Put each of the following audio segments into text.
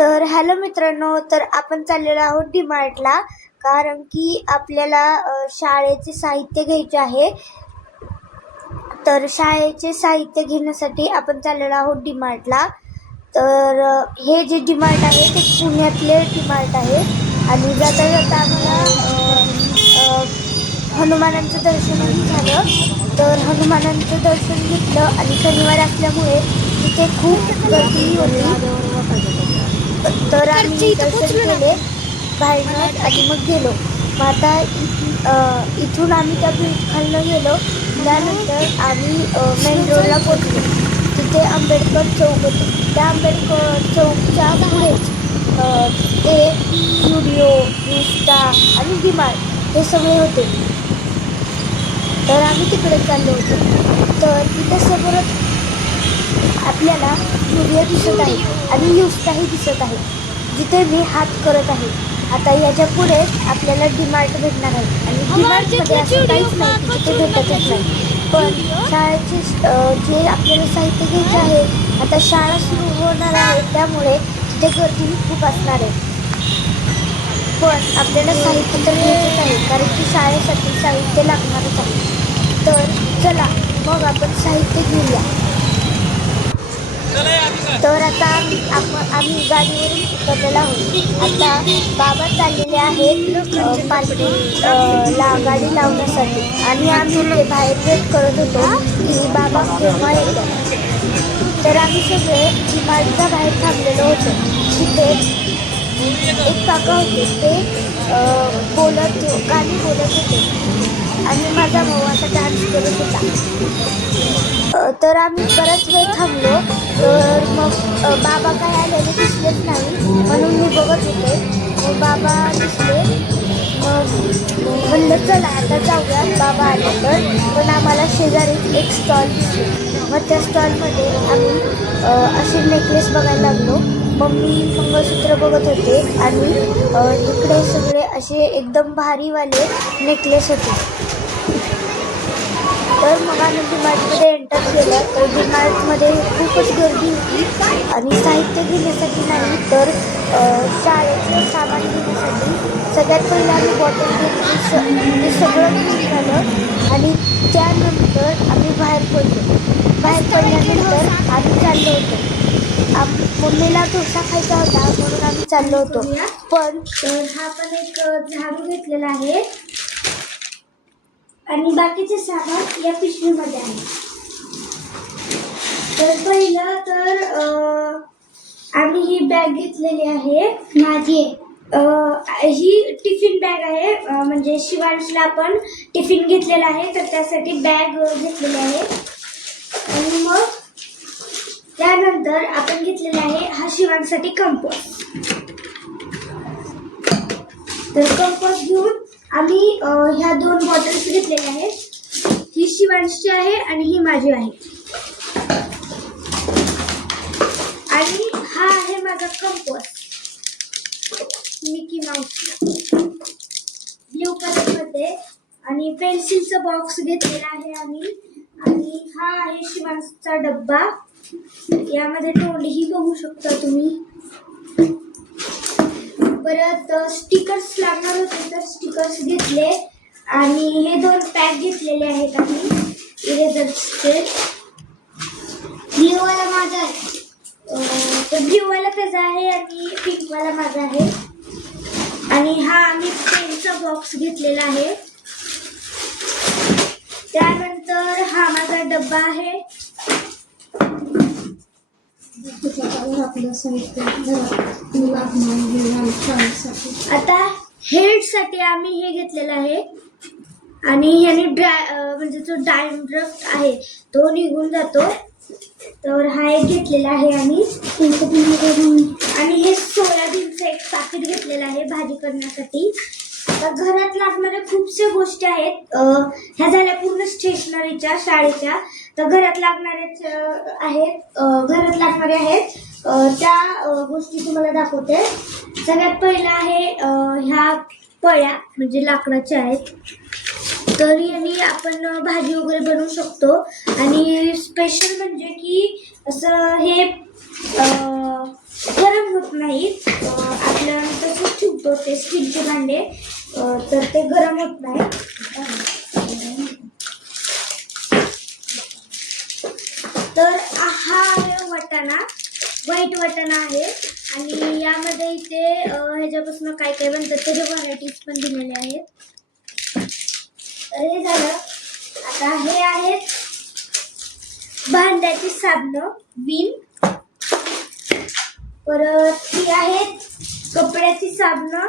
तर हॅलो मित्रांनो, तर आपण चाललेलो आहोत डीमार्टला, कारण की आपल्याला शाळेचे साहित्य घ्यायचे आहे. तर शाळेचे साहित्य घेण्यासाठी आपण चाललेलो आहोत डीमार्टला. तर हे जे डीमार्ट आहे ते पुण्यातले डीमार्ट आहे आणि जाता जाता आम्हाला हनुमानांचं दर्शनही झालं. तर हनुमानांचं दर्शन घेतलं आणि शनिवार असल्यामुळे तिथे खूप गर्दी होती. तर आम्ही दर्शन केले बाहेरनं आणि मग गेलो. मग आता इथून आम्ही त्या ब्रिज खालनं गेलो. त्यानंतर आम्ही मेन रोडला पोचलो. तिथे आंबेडकर चौक होते. त्या आंबेडकर चौकच्या पुढेच ते स्टुडिओ, विस्टा आणि डीमार्ट हे सगळे होते. तर आम्ही तिकडे चाललो होतो. तर तिथे समोरच आपल्याला स्टुडिओ दिसत आहे आणि युस्टाही दिसत आहे, जिथे मी हात करत आहे. आता याच्या पुढे आपल्याला डीमार्ट भेटणार आहे आणि डीमार्टमध्ये असं काहीच नाही की तिथे भेटतच नाही. पण शाळेचे जे आपल्याला साहित्य घ्यायचे आहे, आता शाळा सुरू होणार आहे त्यामुळे तिथे गर्दी खूप असणार आहे. पण आपल्याला साहित्य तर घ्यायचंच आहे, कारण की शाळेसाठी साहित्य लागणारच आहे. तर चला मग आपण साहित्य घेऊया. तर आता आम्ही गाडीवरून उतरलेलो आहोत. आता बाबा चाललेले आहेत पार्किंगला गाडी लावण्यासाठी आणि आम्ही ते बाहेर वेट करत होतो की बाबा केव्हा येतात. तर आम्ही सगळे डीमार्टच्या बाहेर थांबलेलो होतो. तिथे एक काका होते, ते गाणी बोलत होते आणि माझा भाऊ असा डान्स करत होता. तर आम्ही बराच वेळ थांबलो. तर मग बाबा काय आलेले दिसलेच नाही, म्हणून मी बघत होते. मग बाबा दिसले. मग म्हणलं चला आता जाऊया बाबा आले तर. पण आम्हाला शेजारी एक स्टॉल दिसले. मग त्या स्टॉलमध्ये आम्ही असे नेकलेस बघायला लागलो. मम्मी मंगळसूत्र बघत होते आणि इकडे सगळे असे एकदम भारीवाले नेकलेस होते. तर मग आम्ही डीमार्टमध्ये एंटर केलं. तर डीमार्टमध्ये खूपच गर्दी होती आणि साहित्य घेण्यासाठी नाही, तर शाळेचं सामान घेण्यासाठी. सगळ्यात पहिलं आम्ही बॉटल घेतली. ते सगळं घेऊन झालं आणि त्यानंतर आम्ही बाहेर पडलो. बाहेर पडल्यानंतर आम्ही चाललो होतो. मम्मीला डोसा खायचा होता म्हणून आम्ही चाललो होतो. पण हा पण एक झाडू घेतलेला आहे आणि बाकीचे सामान या पिशवीमध्ये आहे. तर पहिलं तर आम्ही ही बॅग घेतलेली आहे. माझी ही टिफिन बॅग आहे. म्हणजे शिवांशला आपण टिफिन घेतलेला आहे, तर त्यासाठी बॅग घेतलेली आहे. आणि मग त्यानंतर आपण घेतलेला आहे हा शिवांसाठी कंपास. तर कंपास घेऊन आम्ही ह्या 2 बॉटल्स घेतलेल्या आहेत. ही शिवांशची आहे आणि ही माझी आहे. आणि हा आहे माझा compass, Mickey Mouse blue colour मध्ये. आणि पेन्सिलचा बॉक्स घेतलेला आहे आम्ही. आणि हा आहे शिवांशचा डब्बा. यामध्ये तोंडही बघू शकता तुम्ही. परत स्टिकर्स लागणार होते, तर स्टिकर्स घेतले. आणि हे 2 पॅक घेतलेले आहेत आम्ही इरेझर्सचे. ब्ल्यूवाला माझा आहे, तर ब्ल्यूवाला त्याचा आहे आणि पिंकवाला माझा आहे. आणि हा आम्ही पेनचा बॉक्स घेतलेला आहे. त्यानंतर हा माझा डब्बा आहे. आता हेडसाठी आम्ही हे घेतलेलं आहे आणि ह्याने म्हणजे जो डॅन्ड्रफ आहे तो निघून जातो. तर हा एक घेतलेला आहे आम्ही. आणि हे सोयाबीनचं एक पॅकेट घेतलेलं आहे भाजी करण्यासाठी. तर घरात लागणाऱ्या खूपशा गोष्टी आहेत. ह्या झाल्या पूर्ण स्टेशनरीच्या शाळेच्या. तर घरात लागणाऱ्याच आहेत. त्या गोष्टी तुम्हाला दाखवते. सगळ्यात पहिलं आहे ह्या पळ्या, म्हणजे लाकडाच्या आहेत. तर याने आपण भाजी वगैरे बनवू शकतो. आणि स्पेशल म्हणजे की असं हे गरम होत नाही. नाहीत, आपल्याला तसंच ठेवतो ते स्टीलचे भांडे, तर ते गरम होत नाही. तर हा आहे वाटाणा, व्हाईट वाटाणा आहे आणि यामध्ये इथे ह्याच्यापासून काय काय बनतात त्याच्या व्हरायटीज पण दिलेल्या आहेत. तर हे झालं. आता हे आहेत भांड्याची साबणं, विम. परत ही आहेत कपड्याची साबणं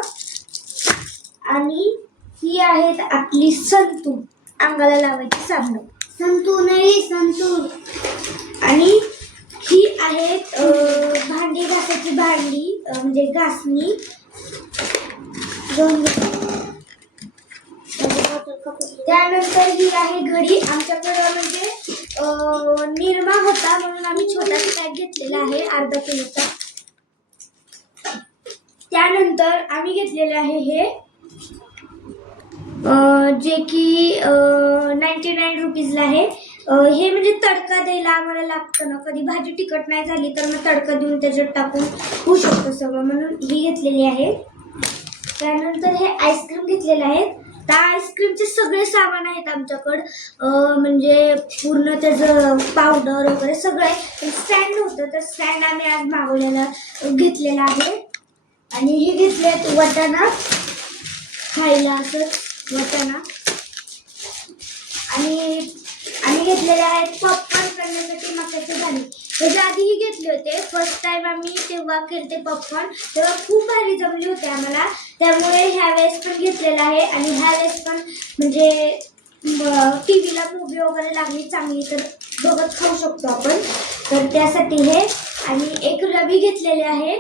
आणि ही आहेत आपली संतूर, अंगाला लावायची साबणं. संतूर नाही, संतूर. आणि ही आहेत भांडी घासायची भांडी, म्हणजे घासणी. त्यानंतर ही आहे घडी. आमच्याकडं म्हणजे निरमा होता म्हणून आम्ही छोटासा पॅक घेतलेला आहे, अर्धा किलोचा. त्यानंतर आम्ही घेतलेले आहे हे जे की 99 रुपीजला आहे. हे म्हणजे तडका द्यायला आम्हाला लागतं ना, कधी भाजी तिखट नाही झाली तर मग तडका देऊन त्याच्यात टाकून होऊ शकतं सगळं, म्हणून ही घेतलेली आहे. त्यानंतर हे आईस्क्रीम घेतलेले आहेत. त्या आईस्क्रीमचे सगळे सामान आहेत आमच्याकडं, म्हणजे पूर्ण त्याचं पावडर वगैरे सगळं आहे. स्टँड होतं, तर स्टँड आम्ही आज मागवलेला घेतलेला आहे. आणि हे घेतले वाटाणा खायला, असं वाटाणा. आणि आम्ही घेतलेले आहेत पॉपकॉर्न करण्यासाठी मक्याचे दाणे. ह्याच्या आधीही घेतले होते, फर्स्ट टाइम आम्ही तेव्हा केले पॉपकॉर्न, तेव्हा खूप भारी जमले होते आम्हाला. त्यामुळे ह्या वेळेस पण घेतलेला आहे. आणि ह्या वेळेस पण म्हणजे टीव्हीला मूवी वगैरे लागली चांगली तर बघत खाऊ शकतो आपण, तर त्यासाठी हे. आणि एक रवी घेतलेले आहे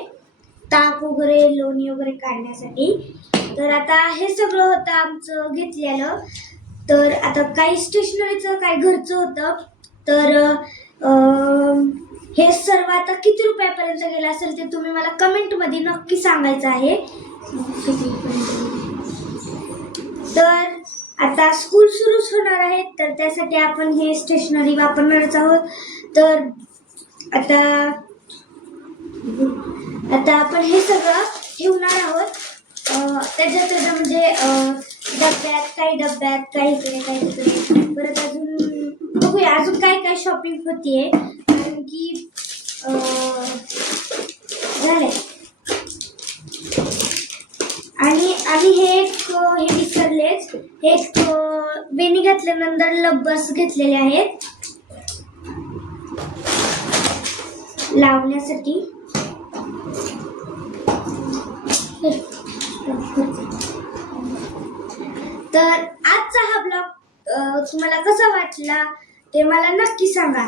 ताक वगैरे, लोणी वगैरे काढण्यासाठी. तर आता हे सगळं होतं आमचं घेतलेलं. तर आता काही स्टेशनरीचं काही घरचं होतं. तर हे सर्व आता किती रुपयापर्यंत गेलं असेल ते तुम्ही मला कमेंटमध्ये नक्की सांगायचं आहे. तर आता स्कूल सुरूच होणार आहे, तर त्यासाठी आपण हे स्टेशनरी वापरणारच आहोत. तर आता आपण हे सगळं ठेवणार आहोत. त्याच्यात म्हणजे डब्यात, काही इकडे काही तिकडे. परत अजून बघूया अजून काय काय शॉपिंग होतीये, कारण की झालंय. आणि हे विसरलेच, हे वेणी घातल्यानंतर लब्बर्स घेतलेले आहेत लावण्यासाठी. तर आजचा हा ब्लॉग तुम्हाला कसा वाटला ते मला नक्की सांगा.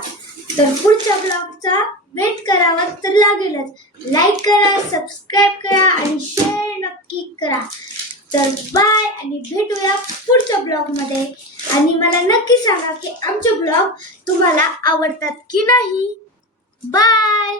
तर पुढच्या ब्लॉगचा वेट करावा तर लागेलच. लाईक करा, सबस्क्राईब करा आणि शेअर नक्की करा. तर बाय, आणि भेटूया पुढच्या ब्लॉगमध्ये. आणि मला नक्की सांगा की आमचे ब्लॉग तुम्हाला आवडतात की नाही. बाय.